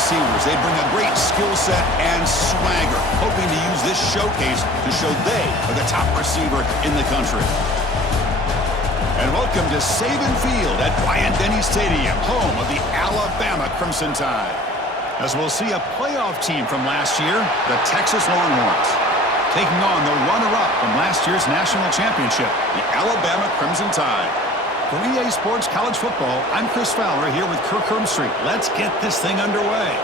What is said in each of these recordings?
receivers. They bring a great skill set and swagger, hoping to use this showcase to show they are the top receiver in the country. And welcome to Saban Field at Bryant-Denny Stadium, home of the Alabama Crimson Tide. As we'll see a playoff team from last year, the Texas Longhorns, taking on the runner-up from last year's national championship, the Alabama Crimson Tide. For EA Sports College Football, I'm Chris Fowler here with Kirk Herbstreit. Let's get this thing underway.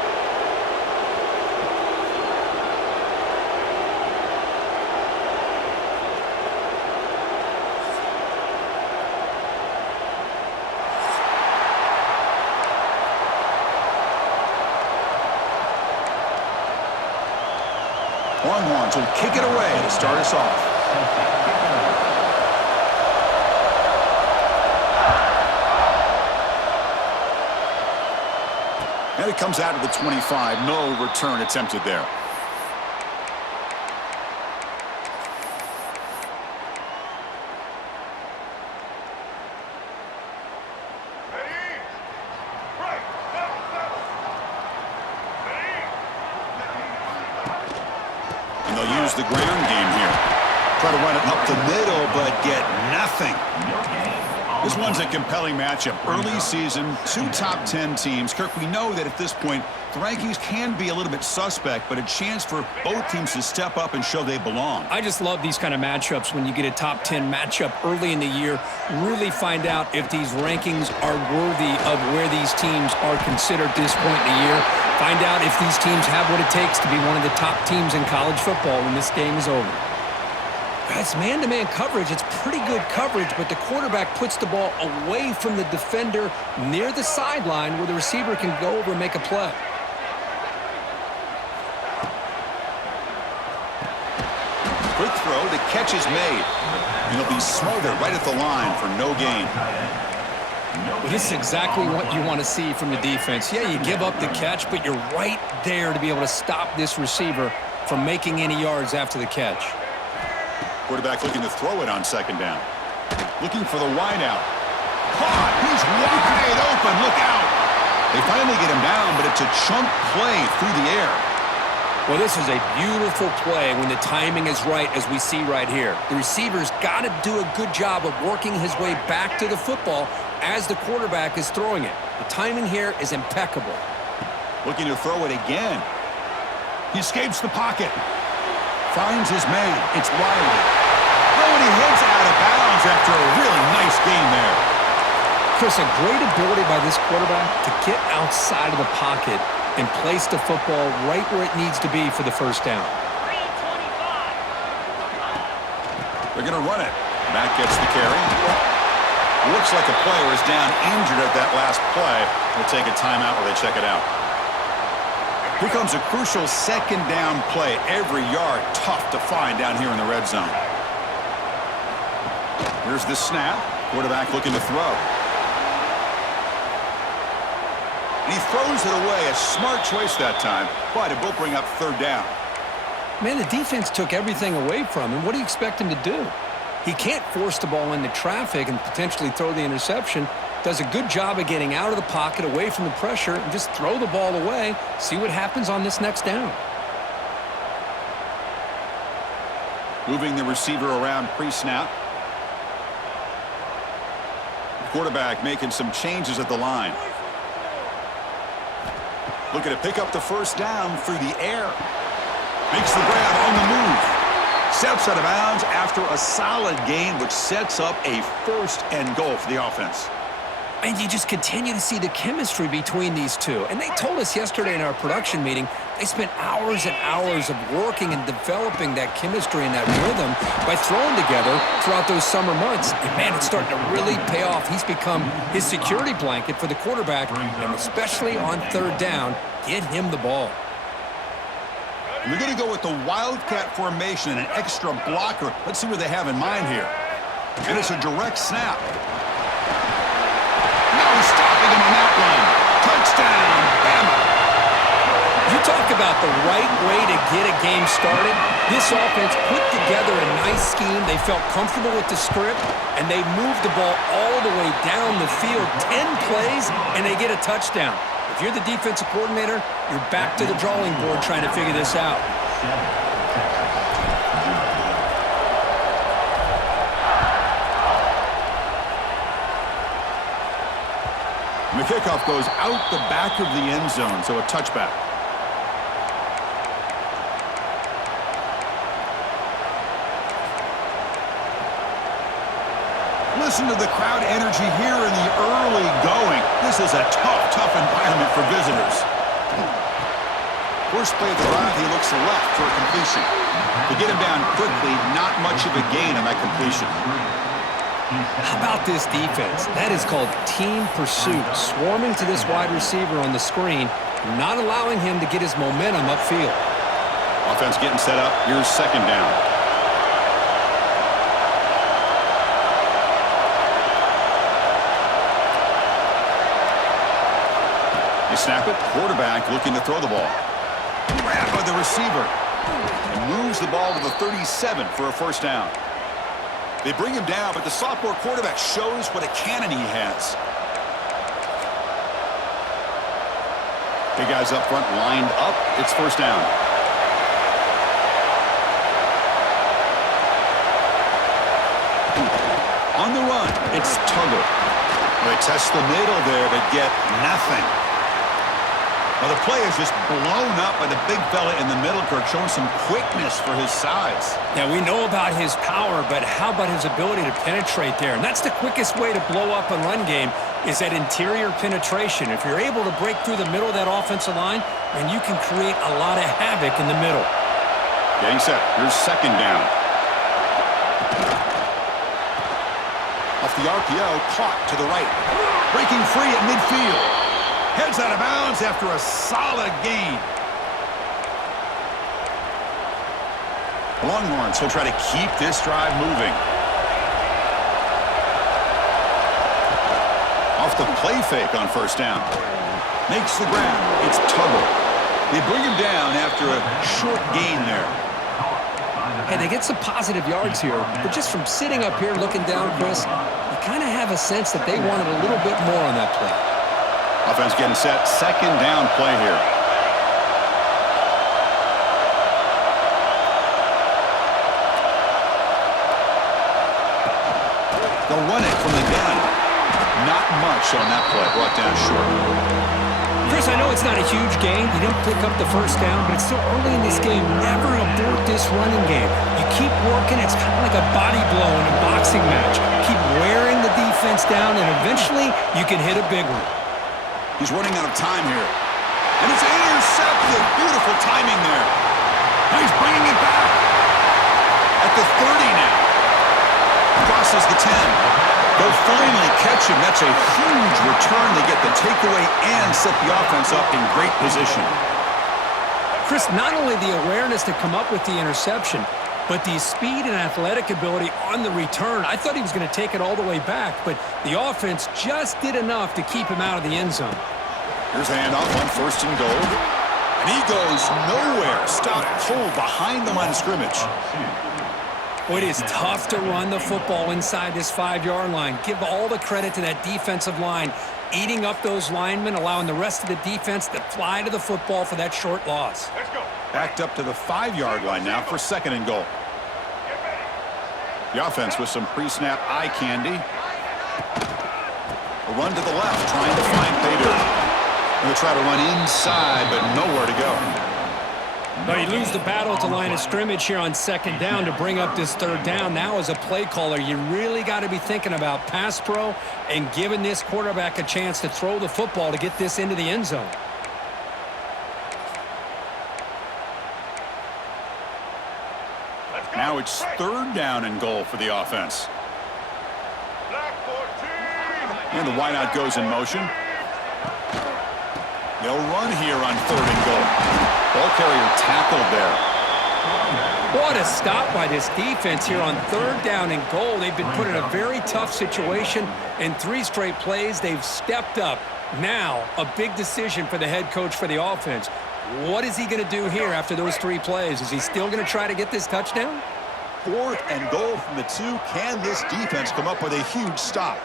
Longhorns will kick it away to start us off. And it comes out of the 25. No return attempted there. And they'll use the ground game here. Try to run it up the middle, but get nothing. This one's a compelling matchup. Early season, two top 10 teams. Kirk, we know that at this point, the rankings can be a little bit suspect, but a chance for both teams to step up and show they belong. I just love these kind of matchups when you get a top 10 matchup early in the year. Really find out if these rankings are worthy of where these teams are considered at this point in the year. Find out if these teams have what it takes to be one of the top teams in college football when this game is over. It's man-to-man coverage. It's pretty good coverage, but the quarterback puts the ball away from the defender near the sideline where the receiver can go over and make a play. Quick throw, the catch is made. And he'll be smothered right at the line for no gain. This is exactly what you want to see from the defense. Yeah, you give up the catch, but you're right there to be able to stop this receiver from making any yards after the catch. Quarterback looking to throw it on second down. Looking for the wideout. Caught! He's wide open. Look out! They finally get him down, but it's a chunk play through the air. Well, this is a beautiful play when the timing is right, as we see right here. The receiver's got to do a good job of working his way back to the football as the quarterback is throwing it. The timing here is impeccable. Looking to throw it again. He escapes the pocket. Finds his man. It's Riley. Oh, and he heads out of bounds after a really nice game there. Chris, a great ability by this quarterback to get outside of the pocket and place the football right where it needs to be for the first down. They're going to run it. Back gets the carry. Looks like a player is down injured at that last play. We'll take a timeout while they check it out. Here comes a crucial second down play. Every yard tough to find down here in the red zone. Here's the snap. Quarterback looking to throw. And he throws it away. A smart choice that time, but it will bring up third down. Man, the defense took everything away from him. What do you expect him to do? He can't force the ball into traffic and potentially throw the interception. Does a good job of getting out of the pocket, away from the pressure, and just throw the ball away. See what happens on this next down. Moving the receiver around pre-snap. Quarterback making some changes at the line. Looking to pick up the first down through the air. Makes the grab on the move. Steps out of bounds after a solid gain, which sets up a first and goal for the offense. And you just continue to see the chemistry between these two. And they told us yesterday in our production meeting, they spent hours and hours of working and developing that chemistry and that rhythm by throwing together throughout those summer months. And, man, it's starting to really pay off. He's become his security blanket for the quarterback, and especially on third down, get him the ball. We're going to go with the Wildcat formation and an extra blocker. Let's see what they have in mind here. And it's a direct snap. Stopping him on that one. Touchdown, BAMA. You talk about the right way to get a game started. This offense put together a nice scheme. They felt comfortable with the script, and they moved the ball all the way down the field. 10 plays, and they get a touchdown. If you're the defensive coordinator, you're back to the drawing board trying to figure this out. And the kickoff goes out the back of the end zone, so a touchback. Listen to the crowd energy here in the early going. This is a tough environment for visitors. First play of the drive, he looks left for a completion. To get him down quickly, not much of a gain on that completion. How about this defense? That is called team pursuit. Swarming to this wide receiver on the screen, not allowing him to get his momentum upfield. Offense getting set up. Here's second down. They snap it. Quarterback looking to throw the ball. Grabbed by the receiver. And moves the ball to the 37 for a first down. They bring him down, but the sophomore quarterback shows what a cannon he has. Big guys up front lined up. It's first down. On the run, it's Tuggle. They test the middle there, but get nothing. Well, the play is just blown up by the big fella in the middle, Kirk, showing some quickness for his size. Yeah, we know about his power, but how about his ability to penetrate there? And that's the quickest way to blow up a run game, is that interior penetration. If you're able to break through the middle of that offensive line, then you can create a lot of havoc in the middle. Getting set. Here's second down. Off the RPO, caught to the right. Breaking free at midfield. Heads out of bounds after a solid gain. Longhorns will try to keep this drive moving. Off the play fake on first down. Makes the grab. It's Tuggle. They bring him down after a short gain there. Hey, they get some positive yards here, but just from sitting up here looking down, Chris, you kind of have a sense that they wanted a little bit more on that play. Offense getting set. Second down play here. They'll run it from the gun. Not much on that play. Brought down short. Chris, I know it's not a huge gain. You don't pick up the first down, but it's still early in this game. Never abort this running game. You keep working. It's kind of like a body blow in a boxing match. Keep wearing the defense down, and eventually you can hit a big one. He's running out of time here. And it's intercepted. Beautiful timing there. Now he's bringing it back. At the 30 now. Crosses the 10. They'll finally catch him. That's a huge return. They get the takeaway and set the offense up in great position. Chris, not only the awareness to come up with the interception, but the speed and athletic ability on the return. I thought he was going to take it all the way back, but the offense just did enough to keep him out of the end zone. Here's a handoff on first and goal. And he goes nowhere. Stopped cold behind the line of scrimmage. Well, it is tough to run the football inside this 5-yard line. Give all the credit to that defensive line, eating up those linemen, allowing the rest of the defense to fly to the football for that short loss. Let's go. Backed up to the 5-yard line now for second and goal. The offense with some pre-snap eye candy. A run to the left, trying to find pay dirt. They'll try to run inside, but nowhere to go. But you lose the battle at the line of scrimmage here on second down to bring up this third down. Now as a play caller, you really got to be thinking about pass pro and giving this quarterback a chance to throw the football to get this into the end zone. Now it's third down and goal for the offense. And the wideout goes in motion. They'll run here on third and goal. Ball carrier tackled there. What a stop by this defense here on third down and goal. They've been put in a very tough situation. In 3 straight plays, they've stepped up. Now, a big decision for the head coach for the offense. What is he going to do here after those 3 plays? Is he still going to try to get this touchdown? Fourth and goal from the 2. Can this defense come up with a huge stop?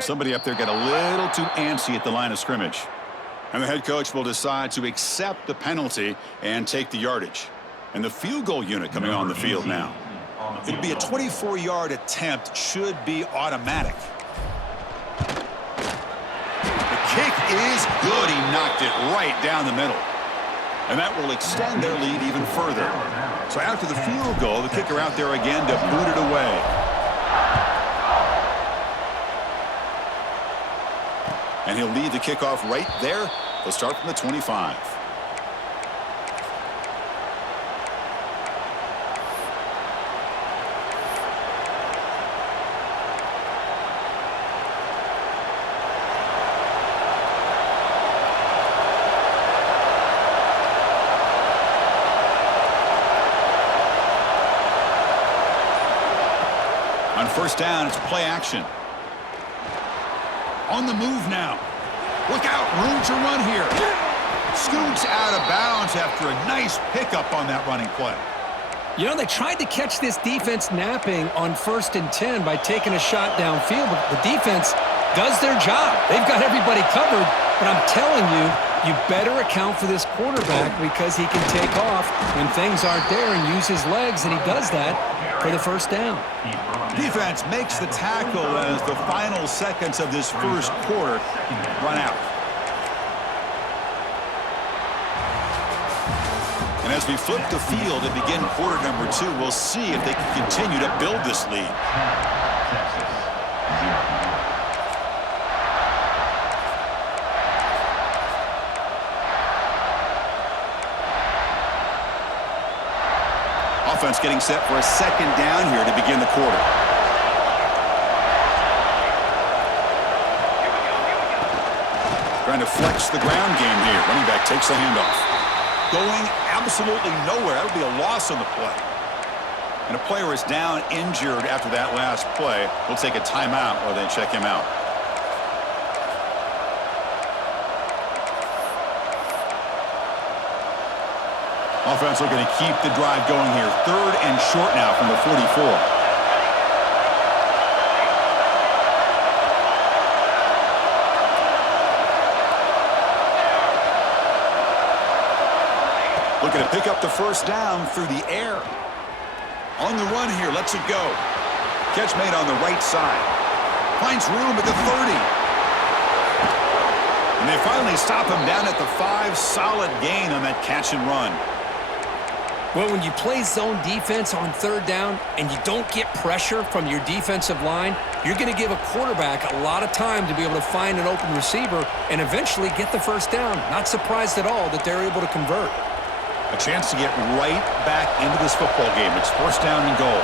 Somebody up there got a little too antsy at the line of scrimmage. And the head coach will decide to accept the penalty and take the yardage. And the field goal unit coming on the field now. It'll be a 24-yard attempt, should be automatic. The kick is good. He knocked it right down the middle. And that will extend their lead even further. So after the field goal, the kicker out there again to boot it away. And he'll lead the kickoff right there. They'll start from the 25. On first down, it's play action. On the move now. Look out, room to run here. Scoots out of bounds after a nice pickup on that running play. You know, they tried to catch this defense napping on 1st and 10 by taking a shot downfield, but the defense does their job. They've got everybody covered, but I'm telling you, you better account for this quarterback because he can take off when things aren't there and use his legs, and he does that for the first down. Defense makes the tackle as the final seconds of this first quarter run out. And as we flip the field and begin quarter number 2, we'll see if they can continue to build this lead. Offense getting set for a second down here to begin the quarter. Trying to flex the ground game here. Running back takes the handoff. Going absolutely nowhere. That would be a loss on the play. And a player is down injured after that last play. We'll take a timeout while they check him out. Offense looking to keep the drive going here. 3rd and short now from the 44. Looking to pick up the first down through the air. On the run here, lets it go. Catch made on the right side. Finds room at the 30. And they finally stop him down at the 5. Solid gain on that catch and run. Well, when you play zone defense on 3rd down and you don't get pressure from your defensive line, you're going to give a quarterback a lot of time to be able to find an open receiver and eventually get the first down. Not surprised at all that they're able to convert. A chance to get right back into this football game. It's 1st down and goal.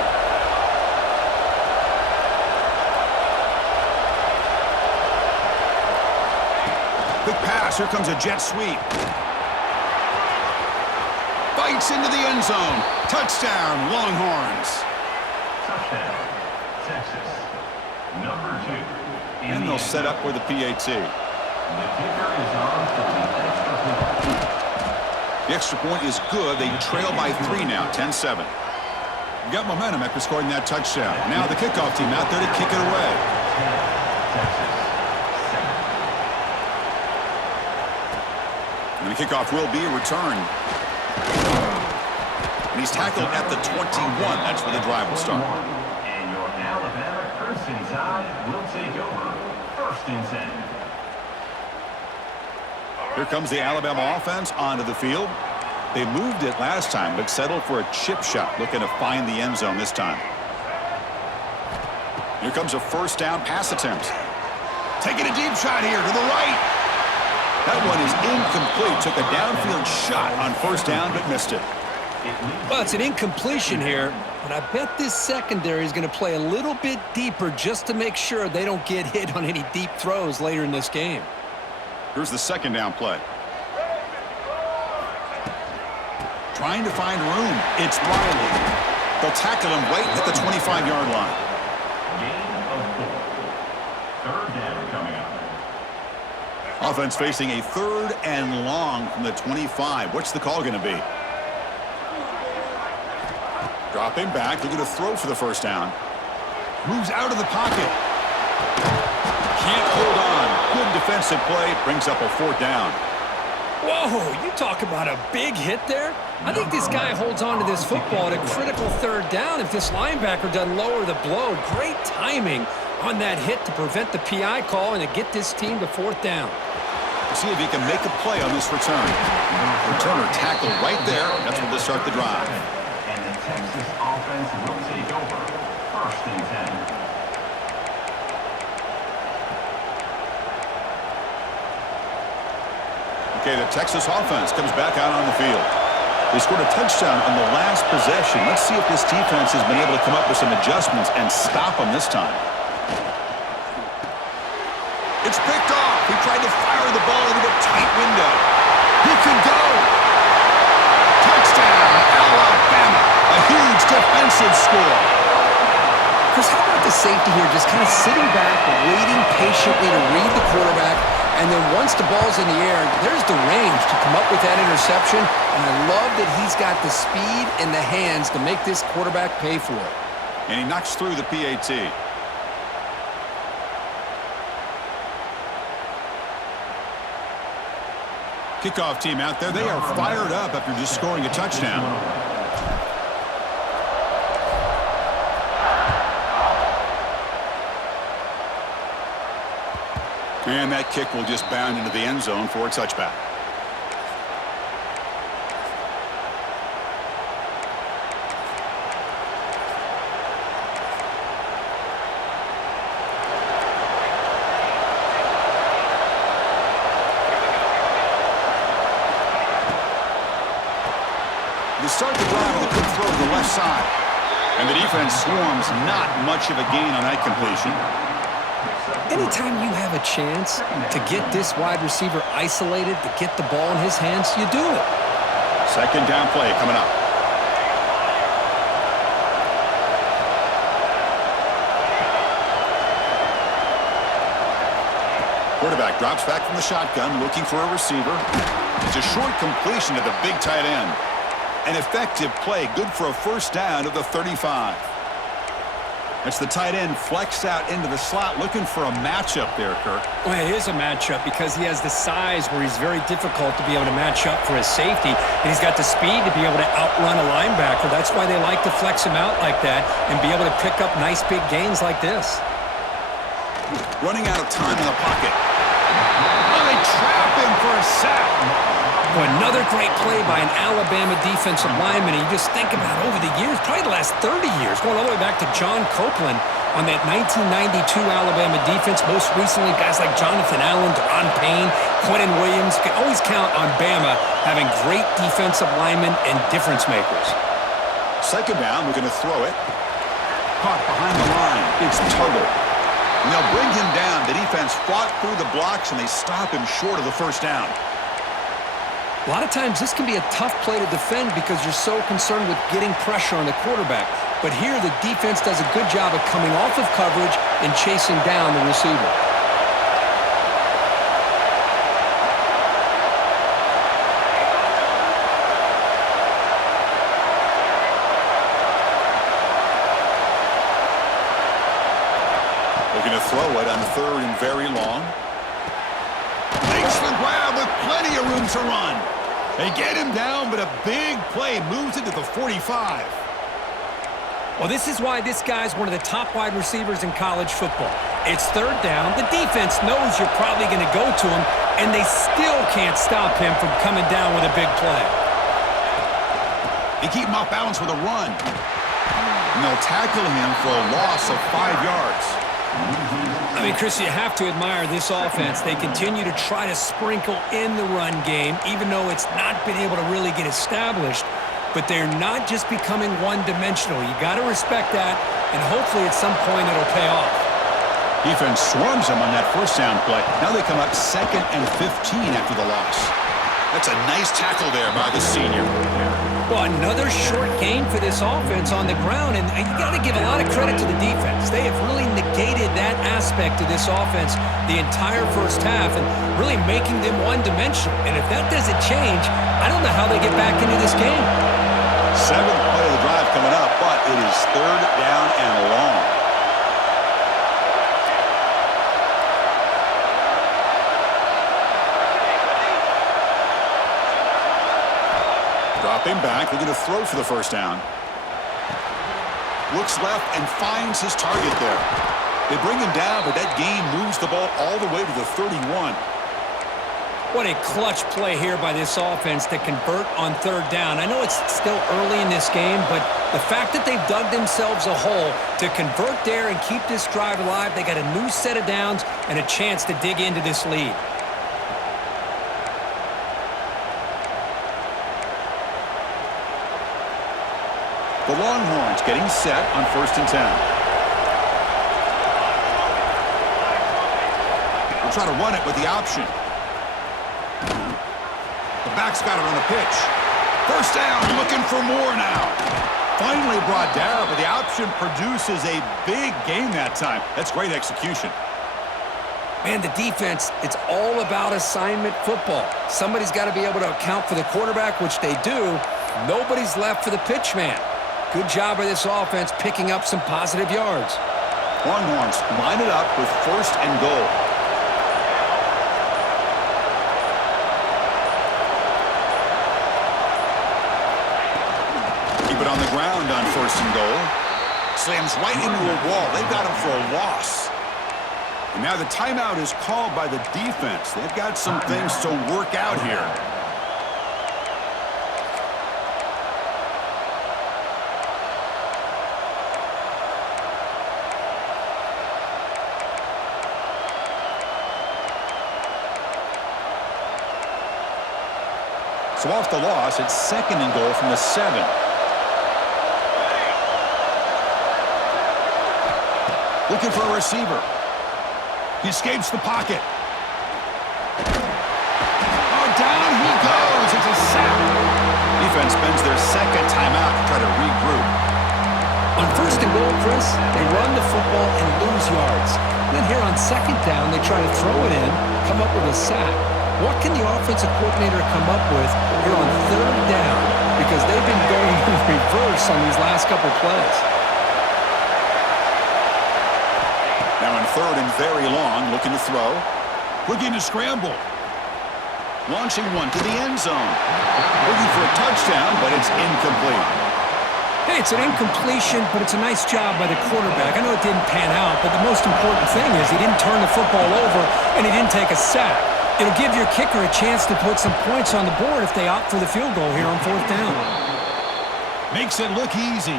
Quick pass. Here comes a jet sweep. Bites into the end zone. Touchdown, Longhorns. Touchdown, Texas. Number 2. And they'll set up with a PAT. The kicker is on for the extra point. The extra point is good. They trail by 3 now, 10-7. We've got momentum after scoring that touchdown. Now the kickoff team out there to kick it away. And the kickoff will be a return. And he's tackled at the 21. That's where the drive will start. And your Alabama Crimson Tide will take over 1st and 10. Here comes the Alabama offense onto the field. They moved it last time, but settled for a chip shot, looking to find the end zone this time. Here comes a 1st down pass attempt. Taking a deep shot here to the right. That one is incomplete. Took a downfield shot on 1st down, but missed it. Well, it's an incompletion here, but I bet this secondary is going to play a little bit deeper just to make sure they don't get hit on any deep throws later in this game. Here's the 2nd down play. Trying to find room. It's Riley. They'll tackle him right at the 25-yard line. Gain of 4. 3rd down coming up. Offense facing a 3rd and long from the 25. What's the call going to be? Dropping back, looking to throw for the 1st down. Moves out of the pocket. Can't hold on. Good defensive play. Brings up a 4th down. Whoa, you talk about a big hit there. I think this guy holds on to this football at a critical 3rd down if this linebacker doesn't lower the blow. Great timing on that hit to prevent the PI call and to get this team to 4th down. See if he can make a play on this return. Returner tackled right there. That's where they start the drive. And the Texas offense will take over. 1st and 10. Okay, the Texas offense comes back out on the field. They scored a touchdown on the last possession. Let's see if this defense has been able to come up with some adjustments and stop them this time. It's picked off. He tried to fire the ball into a tight window. He can go. Touchdown, Alabama. A huge defensive score. Chris, how about the safety here just kind of sitting back, waiting patiently to read the quarterback, and then once the ball's in the air, there's the range to come up with that interception, and I love that he's got the speed and the hands to make this quarterback pay for it. And he knocks through the PAT. Kickoff team out there, they are fired up after just scoring a touchdown. And that kick will just bound into the end zone for a touchback. They start the drive with a quick throw to the left side. And the defense swarms, not much of a gain on that completion. Anytime you have a chance to get this wide receiver isolated, to get the ball in his hands, you do it. 2nd down play coming up. Quarterback drops back from the shotgun, looking for a receiver. It's a short completion to the big tight end. An effective play, good for a 1st down of the 35. That's the tight end flexed out into the slot, looking for a matchup there, Kirk. Well, it is a matchup because he has the size where he's very difficult to be able to match up for his safety, and he's got the speed to be able to outrun a linebacker. That's why they like to flex him out like that and be able to pick up nice big gains like this. Running out of time in the pocket. Oh, they trap him for a sack. Well, another great play by an Alabama defensive lineman. And you just think about over the years, probably the last 30 years, going all the way back to John Copeland on that 1992 Alabama defense. Most recently, guys like Jonathan Allen, Deron Payne, Quentin Williams. You can always count on Bama having great defensive linemen and difference makers. 2nd down, we're going to throw it. Caught behind the line. It's Tuttle. And they'll bring him down. The defense fought through the blocks, and they stop him short of the 1st down. A lot of times this can be a tough play to defend because you're so concerned with getting pressure on the quarterback. But here the defense does a good job of coming off of coverage and chasing down the receiver. They're going to throw it on 3rd and very long. Makes the grab with plenty of room to run. They get him down, but a big play moves it to the 45. Well, this is why this guy's one of the top wide receivers in college football. It's 3rd down. The defense knows you're probably going to go to him, and they still can't stop him from coming down with a big play. They keep him off balance with a run. And they'll tackle him for a loss of 5 yards. I mean, Chris, you have to admire this offense. They continue to try to sprinkle in the run game, even though it's not been able to really get established. But they're not just becoming one-dimensional. You got to respect that, and hopefully at some point it'll pay off. Defense swarms them on that 1st down play. Now they come up 2nd and 15 after the loss. That's a nice tackle there by the senior. Well, another short gain for this offense on the ground, and you got to give a lot of credit to the defense. They have really negated that aspect of this offense the entire 1st half and really making them one-dimensional. And if that doesn't change, I don't know how they get back into this game. 7th play of the drive coming up, but it is 3rd down and long. quarterback looking to throw for the first down. Looks left and finds his target there. They bring him down, but that gain moves the ball all the way to the 31. What a clutch play here by this offense to convert on third down. I know it's still early in this game, but the fact that they've dug themselves a hole to convert there and keep this drive alive, they got a new set of downs and a chance to dig into this lead. The Longhorns getting set on 1st and 10. We'll try to run it with the option. The back's got it on the pitch. First down, looking for more now. Finally brought down, but the option produces a big gain that time. That's great execution. Man, the defense, it's all about assignment football. Somebody's got to be able to account for the quarterback, which they do. Nobody's left for the pitch man. Good job by this offense picking up some positive yards. Longhorns line it up with 1st and goal. Keep it on the ground on 1st and goal. Slams right into a wall. They've got him for a loss. And now the timeout is called by the defense. They've got some things to work out here. So off the loss, it's 2nd and goal from the 7. Looking for a receiver. He escapes the pocket. Oh, down he goes. It's a sack. Defense spends their 2nd timeout to try to regroup. On 1st and goal, Chris, they run the football and lose yards. Then here on 2nd down, they try to throw it in, come up with a sack. What can the offensive coordinator come up with here on 3rd down? Because they've been going in reverse on these last couple plays. Now in 3rd and very long, looking to throw. Looking to scramble. Launching one to the end zone. Looking for a touchdown, but it's incomplete. Hey, it's an incompletion, but it's a nice job by the quarterback. I know it didn't pan out, but the most important thing is he didn't turn the football over and he didn't take a sack. It'll give your kicker a chance to put some points on the board if they opt for the field goal here on 4th down. Makes it look easy.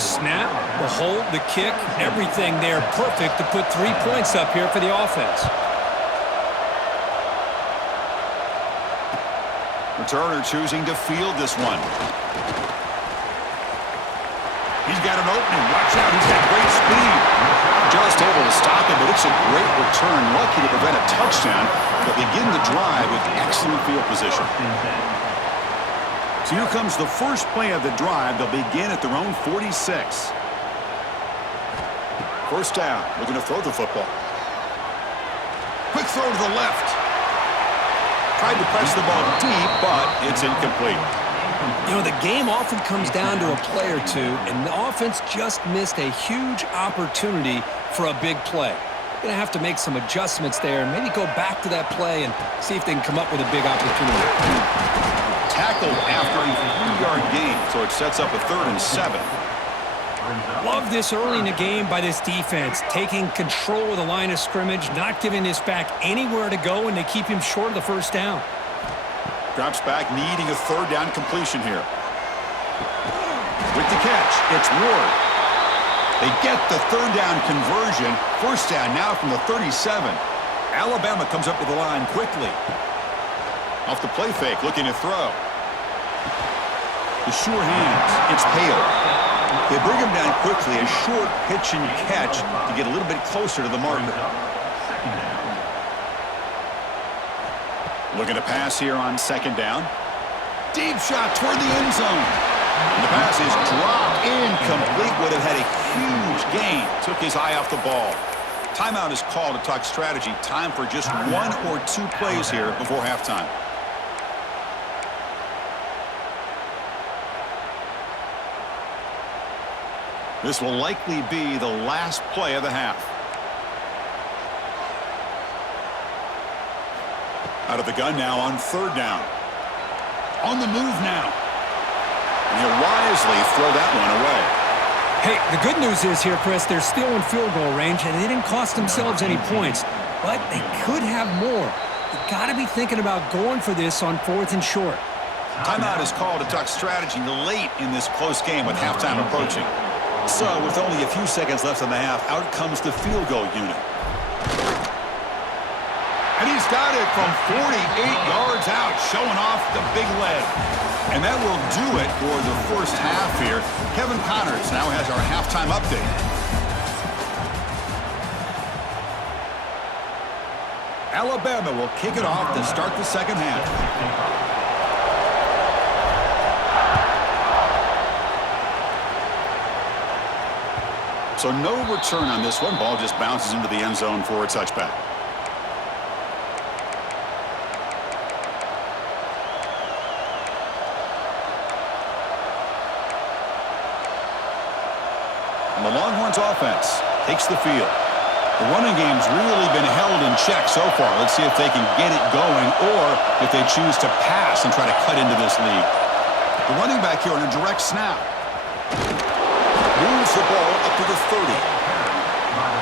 Snap, the hold, the kick, everything there perfect to put 3 points up here for the offense. Returner choosing to field this one. He's got an opening. Watch out. He's got great speed. Just able to stop him, but it's a great return. Lucky to prevent a touchdown, but begin the drive with excellent field position. So here comes the first play of the drive. They'll begin at their own 46. First down. Looking to throw the football. Quick throw to the left. Tried to press the ball deep, but it's incomplete. You know, the game often comes down to a play or two, and the offense just missed a huge opportunity for a big play. They're going to have to make some adjustments there and maybe go back to that play and see if they can come up with a big opportunity. Tackled after a 3-yard gain, so it sets up a 3rd and 7. Love this early in the game by this defense, taking control of the line of scrimmage, not giving this back anywhere to go, and they keep him short of the first down. Drops back, needing a 3rd down completion here. With the catch, it's Ward. They get the 3rd down conversion. First down now from the 37. Alabama comes up with the line quickly. Off the play fake, looking to throw. The sure hands, it's Hale. They bring him down quickly, a short pitch and catch to get a little bit closer to the marker. Looking to pass here on 2nd down. Deep shot toward the end zone. And the pass is dropped incomplete. Would have had a huge gain. Took his eye off the ball. Timeout is called to talk strategy. Time for just 1 or 2 plays here before halftime. This will likely be the last play of the half. Out of the gun now on 3rd down. On the move now. And he'll wisely throw that one away. Hey, the good news is here, Chris, they're still in field goal range, and they didn't cost themselves any points, but they could have more. You got to be thinking about going for this on 4th and short. Timeout is called to talk strategy late in this close game with halftime approaching. So, with only a few seconds left in the half, out comes the field goal unit. And he's got it from 48 yards out, showing off the big leg. And that will do it for the first half here. Kevin Connors now has our halftime update. Alabama will kick it off to start the second half. So no return on this one. Ball just bounces into the end zone for a touchback. And the Longhorns offense takes the field. The running game's really been held in check so far. Let's see if they can get it going or if they choose to pass and try to cut into this lead. The running back here on a direct snap. Moves the ball up to the 30.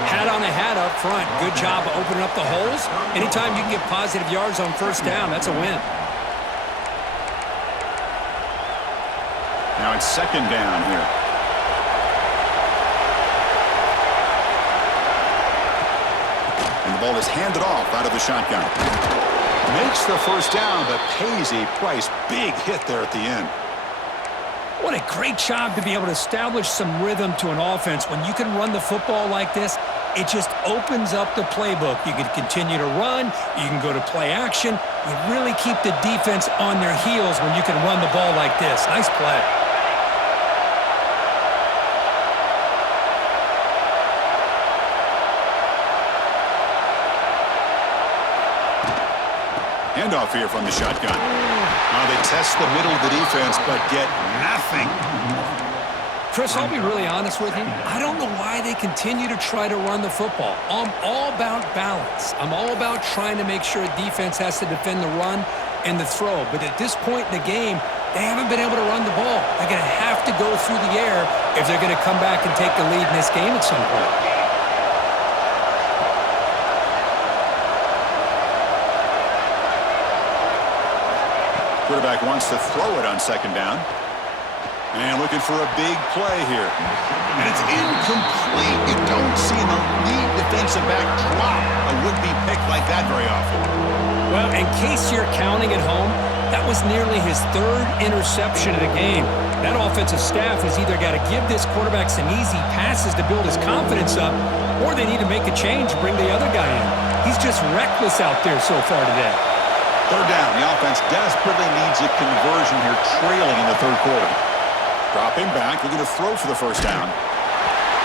Hat on a hat up front. Good job of opening up the holes. Anytime you can get positive yards on first down, that's a win. Now it's second down here. And the ball is handed off out of the shotgun. Makes the first down, but pays a price. Big hit there at the end. What a great job to be able to establish some rhythm to an offense. When you can run the football like this, it just opens up the playbook. You can continue to run. You can go to play action. You really keep the defense on their heels when you can run the ball like this. Nice play. Handoff here from the shotgun. They test the middle of the defense, but get nothing. Chris, I'll be really honest with you. I don't know why they continue to try to run the football. I'm all about balance. I'm all about trying to make sure a defense has to defend the run and the throw. But at this point in the game, they haven't been able to run the ball. They're going to have to go through the air if they're going to come back and take the lead in this game at some point. Quarterback wants to throw it on second down. And looking for a big play here. And it's incomplete. You don't see an elite defensive back drop a would-be pick like that very often. Well, in case you're counting at home, that was nearly his 3rd interception of the game. That offensive staff has either got to give this quarterback some easy passes to build his confidence up, or they need to make a change and bring the other guy in. He's just reckless out there so far today. Third down. The offense desperately needs a conversion here, trailing in the third quarter. Dropping back, looking to throw for the first down.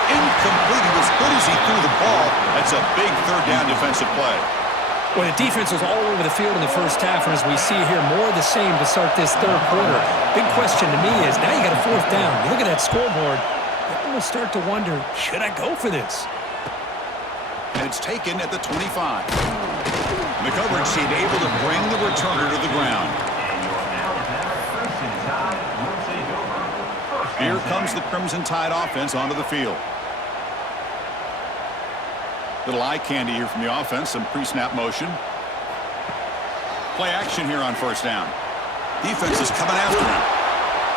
Incomplete. He was good as he threw the ball. That's a big third down defensive play. Well, the defense was all over the field in the first half, and as we see here, more of the same to start this third quarter. Big question to me is, now you got a 4th down. You look at that scoreboard, you almost start to wonder, should I go for this? And it's taken at the 25. The coverage team able to bring the returner to the ground. Here comes the Crimson Tide offense onto the field. Little eye candy here from the offense, some pre-snap motion. Play action here on first down. Defense is coming after him.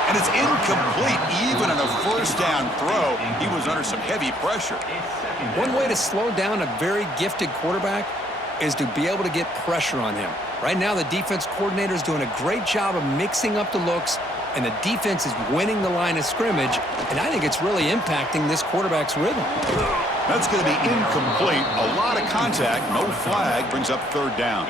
And it's incomplete. Even on a first down throw, he was under some heavy pressure. One way to slow down a very gifted quarterback is to be able to get pressure on him. Right now, the defense coordinator is doing a great job of mixing up the looks, and the defense is winning the line of scrimmage, and I think it's really impacting this quarterback's rhythm. That's going to be incomplete. A lot of contact, no flag, brings up third down.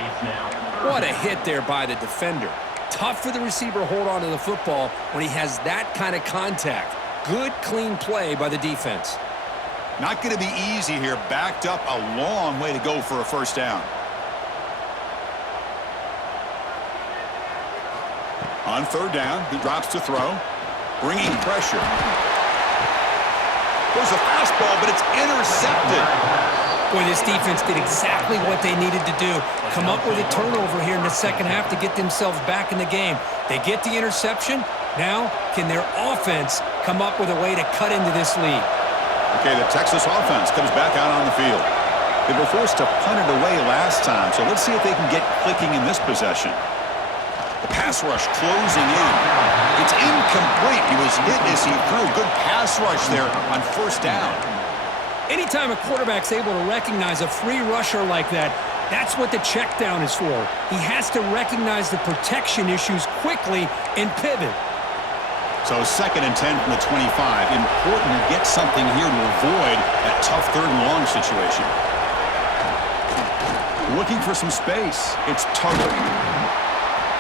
What a hit there by the defender. Tough for the receiver to hold on to the football when he has that kind of contact. Good, clean play by the defense. Not going to be easy here. Backed up a long way to go for a first down. On third down, he drops to throw. Bringing pressure. There's a fastball, but it's intercepted. Boy, this defense did exactly what they needed to do. Come up with a turnover here in the second half to get themselves back in the game. They get the interception. Now, can their offense come up with a way to cut into this lead? Okay, the Texas offense comes back out on the field. They were forced to punt it away last time, so let's see if they can get clicking in this possession. The pass rush closing in. It's incomplete. He was hit as he threw. Good pass rush there on first down. Anytime a quarterback's able to recognize a free rusher like that, that's what the check down is for. He has to recognize the protection issues quickly and pivot. So 2nd and 10 from the 25. Important to get something here to avoid that tough 3rd and long situation. Looking for some space. It's Tuttle.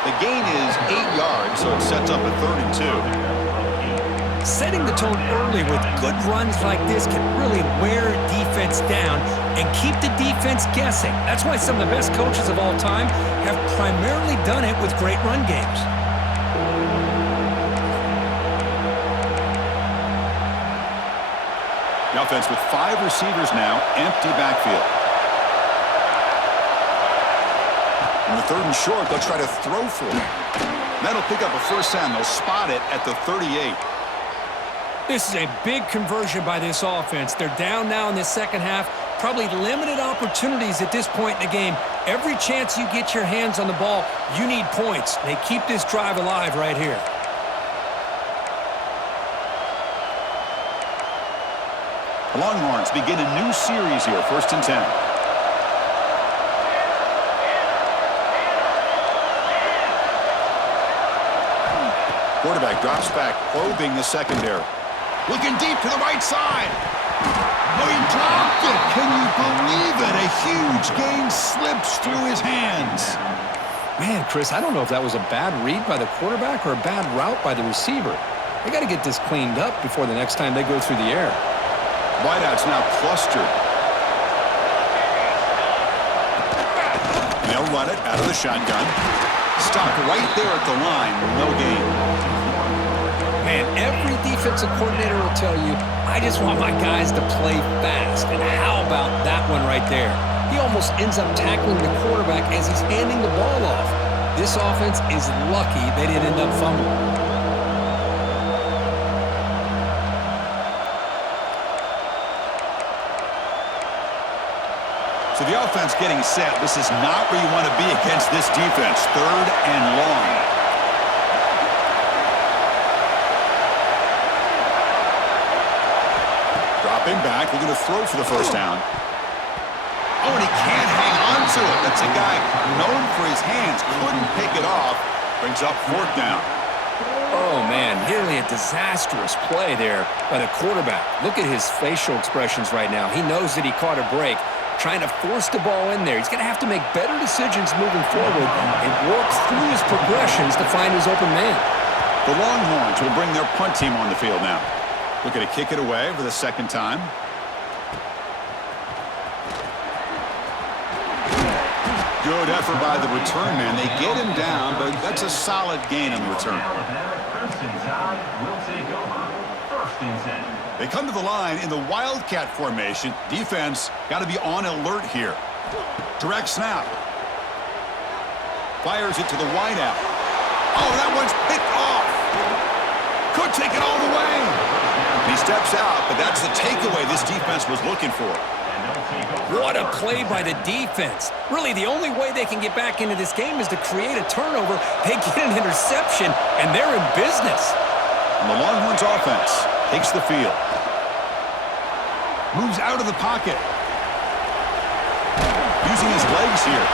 The gain is 8 yards, so it sets up a 3rd and 2. Setting the tone early with good runs like this can really wear a defense down and keep the defense guessing. That's why some of the best coaches of all time have primarily done it with great run games. The offense with 5 receivers now, empty backfield. In the 3rd and short, they'll try to throw for it. That'll pick up a first down. They'll spot it at the 38. This is a big conversion by this offense. They're down now in the second half. Probably limited opportunities at this point in the game. Every chance you get your hands on the ball, you need points. They keep this drive alive right here. The Longhorns begin a new series here, 1st and 10. Quarterback drops back, probing the secondary. Looking deep to the right side. Oh, he dropped it. Can you believe it? A huge gain slips through his hands. Man, Chris, I don't know if that was a bad read by the quarterback or a bad route by the receiver. They got to get this cleaned up before the next time they go through the air. Wideouts now clustered. They'll run it out of the shotgun. Stopped right there at the line. No gain. Man, every defensive coordinator will tell you, I just want my guys to play fast. And how about that one right there? He almost ends up tackling the quarterback as he's handing the ball off. This offense is lucky they didn't end up fumbling. So the offense getting set. This is not where you want to be against this defense. 3rd and long. Dropping back, looking to throw for the first down. Oh, and he can't hang on to it. That's a guy known for his hands. Couldn't pick it off. Brings up 4th down. Oh, man, nearly a disastrous play there by the quarterback. Look at his facial expressions right now. He knows that he caught a break, trying to force the ball in there. He's going to have to make better decisions moving forward and work through his progressions to find his open man. The Longhorns will bring their punt team on the field now. Looking to kick it away for the 2nd time. Good effort by the return man. They get him down, but that's a solid gain on the return. They come to the line in the Wildcat formation. Defense got to be on alert here. Direct snap. Fires it to the wideout. Oh, that one's picked off. Could take it all the way. He steps out, but that's the takeaway this defense was looking for. What a play by the defense. Really, the only way they can get back into this game is to create a turnover. They get an interception, and they're in business. And the Longhorns offense takes the field. Moves out of the pocket. Using his legs here.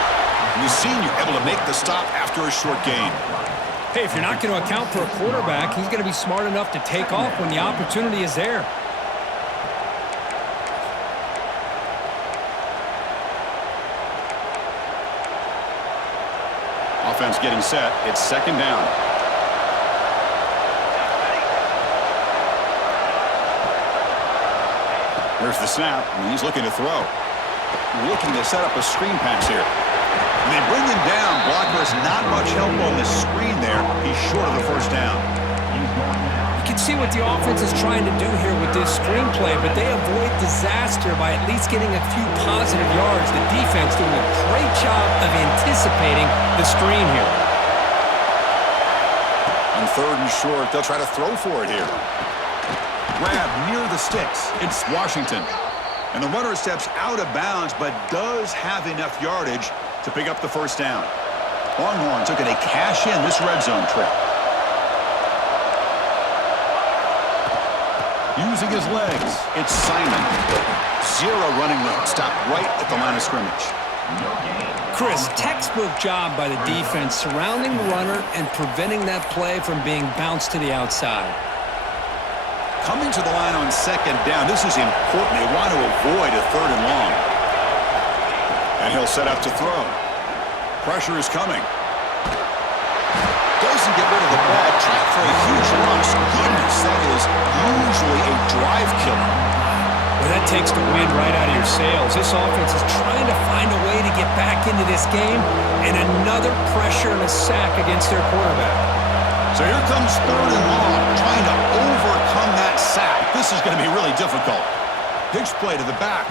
And the senior able to make the stop after a short gain. Hey, if you're not going to account for a quarterback, he's going to be smart enough to take off when the opportunity is there. Offense getting set. It's 2nd down. There's the snap, and he's looking to throw. Looking to set up a screen pass here. And they bring him down. Blocker's not much help on the screen there. He's short of the first down. You can see what the offense is trying to do here with this screenplay, but they avoid disaster by at least getting a few positive yards. The defense doing a great job of anticipating the screen here. On 3rd and short, they'll try to throw for it here. Grab near the sticks. It's Washington. And the runner steps out of bounds, but does have enough yardage to pick up the first down. Longhorns looking to cash in this red zone trip. Using his legs, it's Simon. 0 running room, stopped right at the line of scrimmage. Chris, textbook job by the defense surrounding the runner and preventing that play from being bounced to the outside. Coming to the line on 2nd down, this is important. They want to avoid a 3rd and long. And he'll set up to throw. Pressure is coming. Doesn't get rid of the ball. Track for a huge loss. Goodness, that is usually a drive killer. Well, that takes the wind right out of your sails. This offense is trying to find a way to get back into this game, and another pressure and a sack against their quarterback. So here comes 3rd and long, trying to overcome that sack. This is going to be really difficult. Pitch play to the back.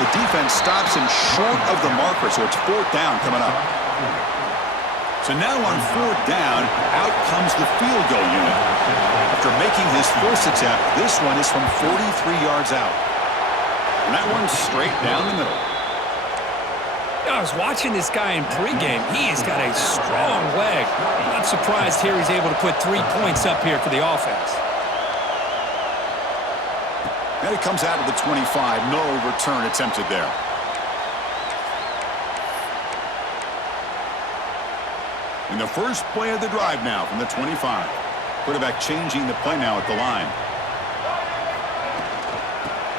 The defense stops him short of the marker, so it's 4th down coming up. So now on 4th down, out comes the field goal unit. After making his first attempt, this one is from 43 yards out. And that one's straight down the middle. I was watching this guy in pregame. He has got a strong leg. Not surprised here he's able to put 3 points up here for the offense. And it comes out of the 25. No return attempted there. In the first play of the drive now from the 25. Quarterback changing the play now at the line.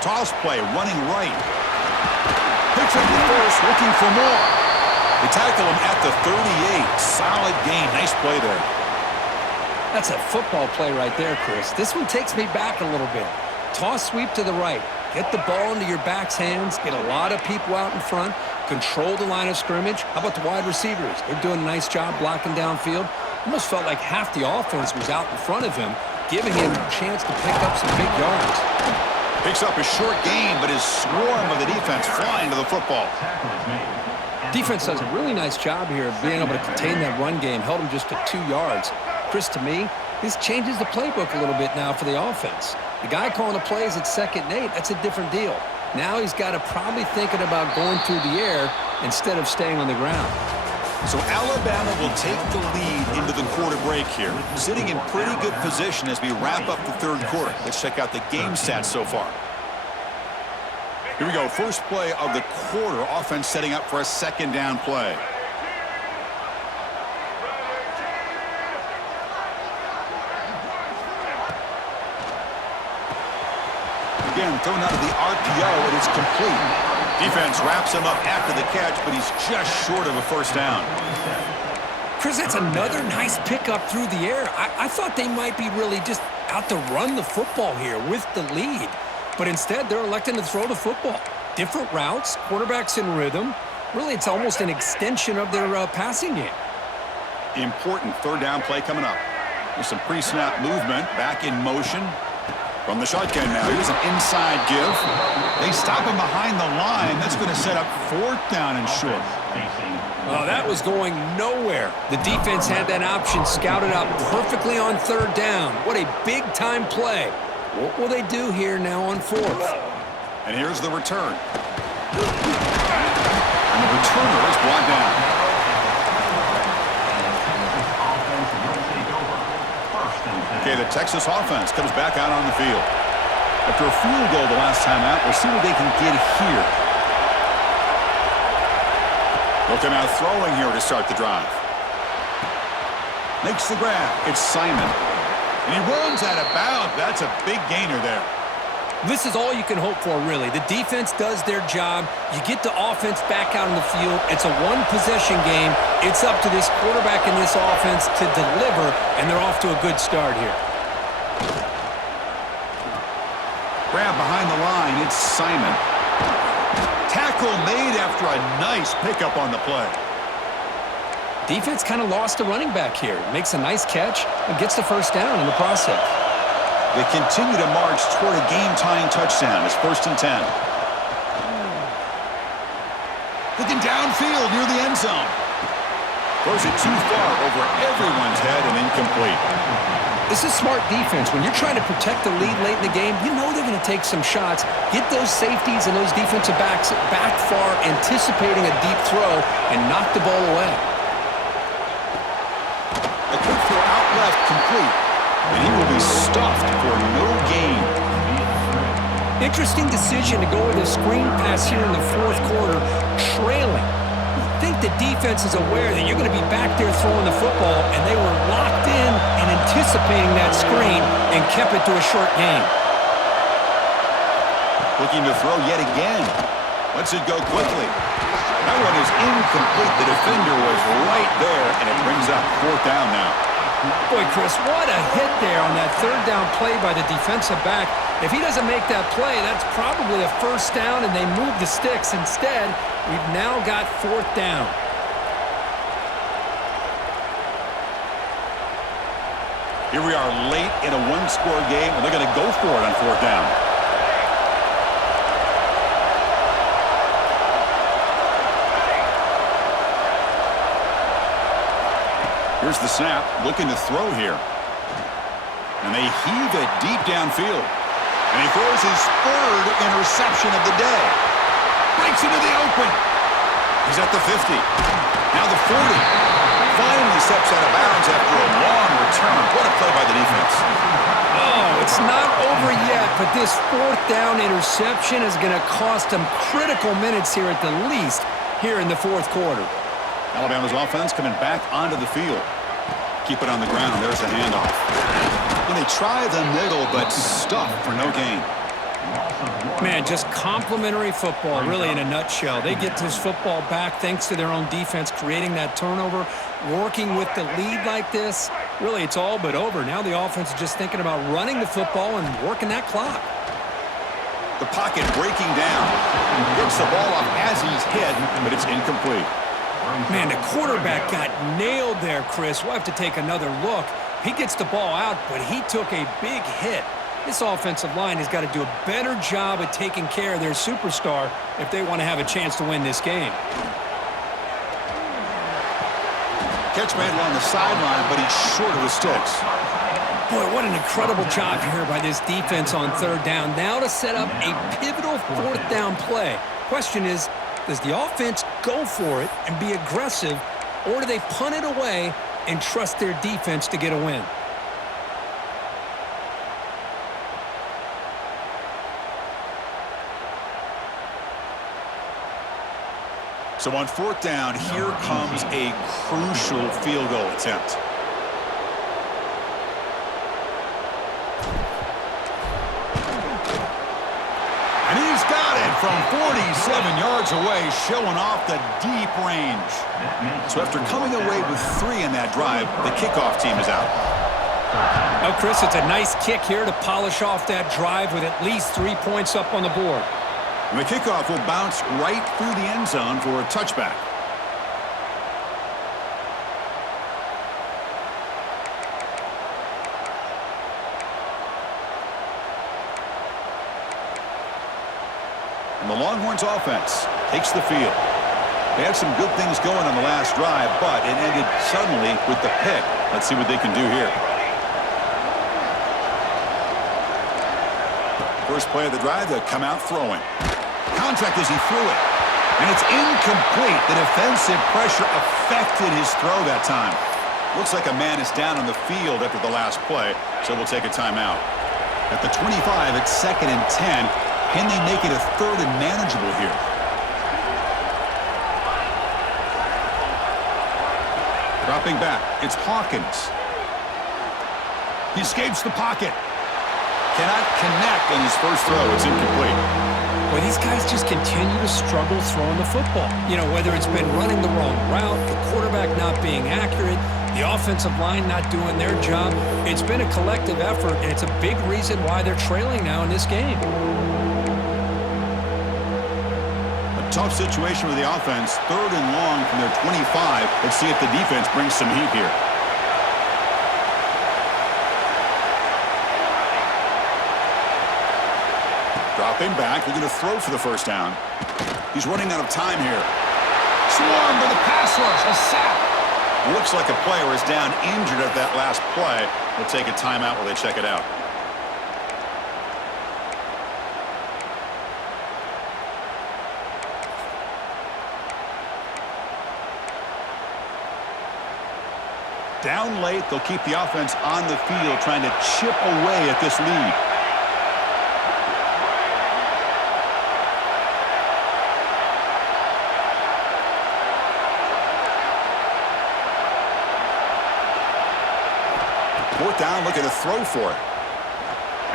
Toss play, running right. Picks up the first, looking for more. They tackle him at the 38. Solid gain. Nice play there. That's a football play right there, Chris. This one takes me back a little bit. Toss sweep to the right. Get the ball into your back's hands. Get a lot of people out in front. Control the line of scrimmage. How about the wide receivers? They're doing a nice job blocking downfield. Almost felt like half the offense was out in front of him, giving him a chance to pick up some big yards. Picks up a short gain, but his swarm of the defense flying to the football. Defense does a really nice job here of being able to contain that run game. Held him just to 2 yards. Chris, to me, this changes the playbook a little bit now for the offense. The guy calling the plays at 2nd and 8, that's a different deal. Now he's got to probably thinking about going through the air instead of staying on the ground. So Alabama will take the lead into the quarter break here, sitting in pretty good position as we wrap up the 3rd quarter. Let's check out the game stats so far. Here we go. First play of the quarter. Offense setting up for a 2nd down play. Again, thrown out of the RPO, and it's complete. Defense wraps him up after the catch, but he's just short of a first down. Chris, that's another nice pickup through the air. I thought they might be really just out to run the football here with the lead. But instead, they're electing to throw the football. Different routes, quarterbacks in rhythm. Really, it's almost an extension of their passing game. Important 3rd down play coming up. There's some pre-snap movement, back in motion. From the shotgun now, here's an inside give. They stop him behind the line. That's going to set up 4th down and short. Oh, that was going nowhere. The defense had that option scouted out perfectly on 3rd down. What a big-time play. What will they do here now on 4th? And here's the return. And the returner is brought down. Okay, the Texas offense comes back out on the field. After a field goal the last time out, we'll see what they can get here. They'll come out throwing here to start the drive. Makes the grab. It's Simon. And he runs out of bounds. That's a big gainer there. This is all you can hope for, really. The defense does their job. You get the offense back out on the field. It's a one-possession game. It's up to this quarterback and this offense to deliver, and they're off to a good start here. Grab behind the line. It's Simon. Tackle made after a nice pickup on the play. Defense kind of lost a running back here. Makes a nice catch and gets the first down in the process. They continue to march toward a game-tying touchdown. It's 1st and 10. Looking downfield near the end zone. Throws it too far over everyone's head and incomplete. This is smart defense. When you're trying to protect the lead late in the game, you know they're going to take some shots, get those safeties and those defensive backs back far, anticipating a deep throw, and knock the ball away. A quick throw out left, complete. And he will be stuffed for no gain. Interesting decision to go with a screen pass here in the 4th quarter, trailing. I think the defense is aware that you're going to be back there throwing the football, and they were locked in and anticipating that screen and kept it to a short gain. Looking to throw yet again. Lets it go quickly. That one is incomplete. The defender was right there, and it brings up 4th down now. Boy, Chris, what a hit there on that 3rd down play by the defensive back. If he doesn't make that play, that's probably a 1st down, and they move the sticks. Instead, we've now got 4th down. Here we are late in a 1-score game, and they're going to go for it on 4th down. Here's the snap, looking to throw here. And they heave it deep downfield. And he throws his 3rd interception of the day. Breaks into the open. He's at the 50. Now the 40. Finally steps out of bounds after a long return. What a play by the defense. Oh, it's not over yet, but this 4th down interception is going to cost them critical minutes here at the least here in the 4th quarter. Alabama's offense coming back onto the field. Keep it on the ground. There's the handoff. And they try the middle, but stuffed for no gain. Man, just complimentary football, really, in a nutshell. They get this football back thanks to their own defense, creating that turnover, working with the lead like this. Really, it's all but over. Now the offense is just thinking about running the football and working that clock. The pocket breaking down. Gets the ball off as he's hit, but it's incomplete. Man, the quarterback got nailed there, Chris. We'll have to take another look. He gets the ball out, but he took a big hit. This offensive line has got to do a better job at taking care of their superstar if they want to have a chance to win this game. Catch handle on the sideline, but he's short of the sticks. Boy, what an incredible job here by this defense on 3rd down. Now to set up a pivotal 4th down play. Question is, does the offense go for it and be aggressive, or do they punt it away and trust their defense to get a win? So on 4th down, here comes a crucial field goal attempt. And he's got it from 47 yards away, showing off the deep range. So after coming away with 3 in that drive, the kickoff team is out. Well, Chris, it's a nice kick here to polish off that drive with at least 3 points up on the board. And the kickoff will bounce right through the end zone for a touchback. And the Longhorns offense takes the field. They had some good things going on the last drive, but it ended suddenly with the pick. Let's see what they can do here. First play of the drive, they'll come out throwing. Contact as he threw it. And it's incomplete. The defensive pressure affected his throw that time. Looks like a man is down on the field after the last play, so we'll take a timeout. At the 25, it's 2nd and 10. Can they make it a 3rd and manageable here? Dropping back, it's Hawkins. He escapes the pocket. Cannot connect on his first throw. It's incomplete. Well, these guys just continue to struggle throwing the football. You know, whether it's been running the wrong route, the quarterback not being accurate, the offensive line not doing their job. It's been a collective effort, and it's a big reason why they're trailing now in this game. A Tough situation with the offense. 3rd and long from their 25. Let's see if the defense brings some heat here. Dropping back, looking to throw for the first down. He's running out of time here. Swarmed by the pass rush. A sack. Looks like a player is down injured at that last play. We'll take a timeout while they check it out. Down late, they'll keep the offense on the field trying to chip away at this lead. Fourth down, looking to throw for it.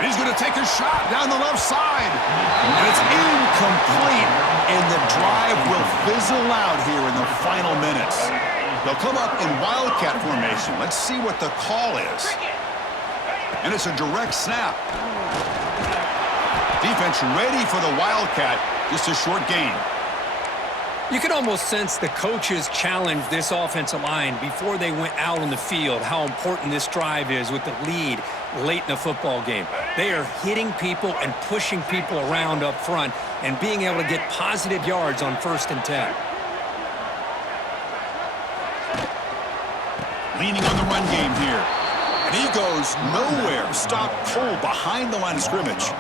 And he's going to take a shot down the left side. And it's incomplete. And the drive will fizzle out here in the final minutes. They'll come up in wildcat formation. Let's see what the call is. And it's a direct snap. Defense ready for the wildcat. Just a short gain. You can almost sense the coaches challenged this offensive line before they went out on the field, how important this drive is with the lead late in the football game. They are hitting people and pushing people around up front and being able to get positive yards on 1st and 10. Leaning on the run game here. And he goes nowhere. Stop cold behind the line of scrimmage.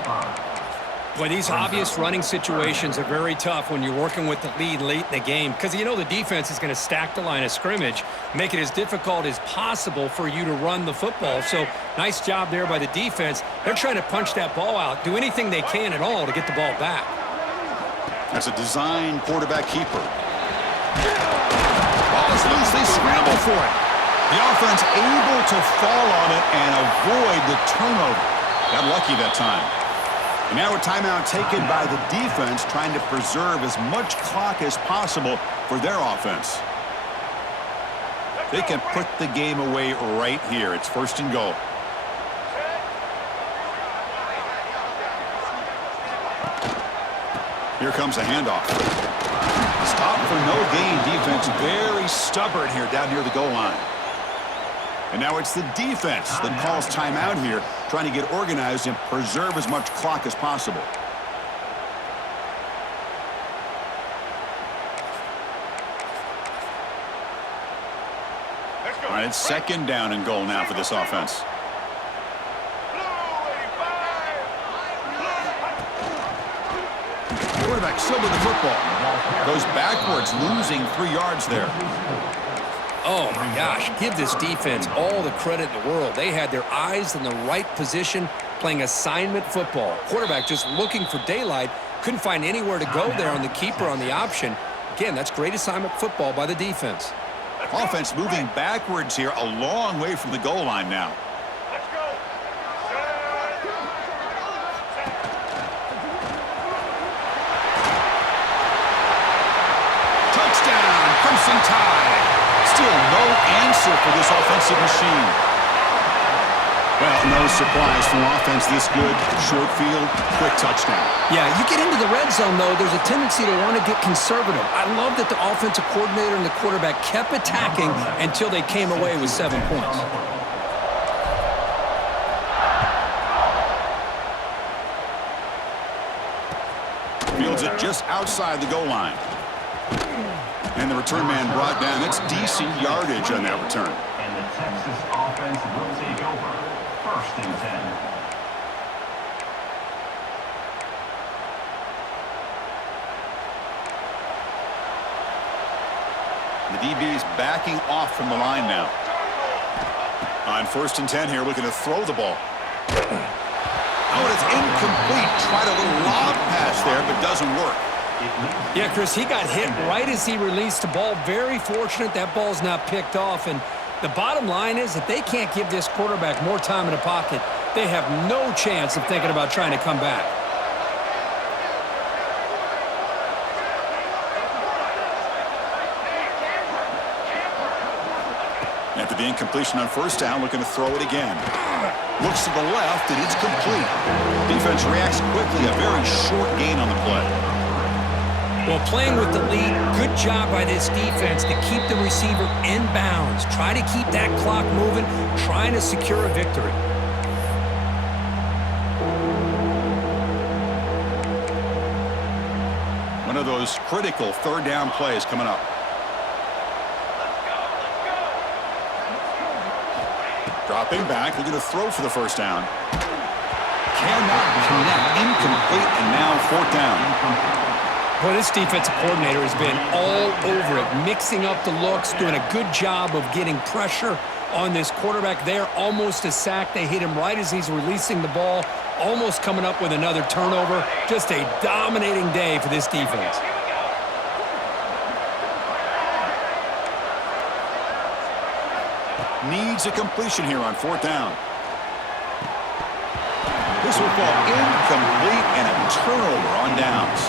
Well, these obvious running situations are very tough when you're working with the lead late in the game because you know the defense is going to stack the line of scrimmage, make it as difficult as possible for you to run the football. So nice job there by the defense. They're trying to punch that ball out, do anything they can at all to get the ball back. That's a design quarterback keeper. Ball is loose. They scramble for it. The offense able to fall on it and avoid the turnover. Got lucky that time. And now a timeout taken by the defense, trying to preserve as much clock as possible for their offense. They can put the game away right here. It's 1st and goal. Here comes a handoff. Stop for no gain. Defense very stubborn here down near the goal line. And now it's the defense that calls timeout here, trying to get organized and preserve as much clock as possible. All right, it's 2nd down and goal now for this offense. Quarterback still with the football. Goes backwards, losing 3 yards there. Oh, my gosh. Give this defense all the credit in the world. They had their eyes in the right position, playing assignment football. Quarterback just looking for daylight. Couldn't find anywhere to go there on the keeper on the option. Again, that's great assignment football by the defense. Offense moving backwards here, a long way from the goal line now. Touchdown, Crimson Tide. Still no answer for this offensive machine. Well, no surprise from offense this good. Short field, quick touchdown. Yeah, you get into the red zone, though, there's a tendency to want to get conservative. I love that the offensive coordinator and the quarterback kept attacking until they came away with 7 points. Fields it just outside the goal line. And the return man brought down. That's decent yardage on that return. And the Texas offense will take over. 1st and 10. The DB's backing off from the line now. On 1st and 10 here, looking to throw the ball. Oh, it's incomplete. Tried a little lob pass there, but doesn't work. Yeah, Chris, he got hit right as he released the ball. Very fortunate that ball's not picked off. And the bottom line is that they can't give this quarterback more time in the pocket. They have no chance of thinking about trying to come back. After the incompletion on 1st down, looking to throw it again. Looks to the left, and it's complete. Defense reacts quickly. A very short gain on the play. Well, playing with the lead, good job by this defense to keep the receiver in bounds. Try to keep that clock moving, trying to secure a victory. One of those critical third down plays coming up. Dropping back, looking to throw for the first down. Cannot connect, incomplete, and now fourth down. Well, this defensive coordinator has been all over it, mixing up the looks, doing a good job of getting pressure on this quarterback there. Almost a sack. They hit him right as he's releasing the ball, almost coming up with another turnover. Just a dominating day for this defense. Needs a completion here on fourth down. This will fall incomplete and a turnover on downs.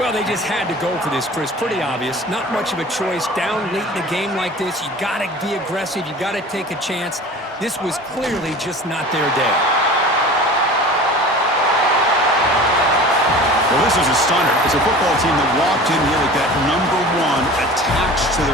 Well, they just had to go for this, Chris. Pretty obvious. Not much of a choice. Down late in the game like this, you got to be aggressive. You got to take a chance. This was clearly just not their day. Well, this is a stunner. It's a football team that walked in here with that number 1 attached to their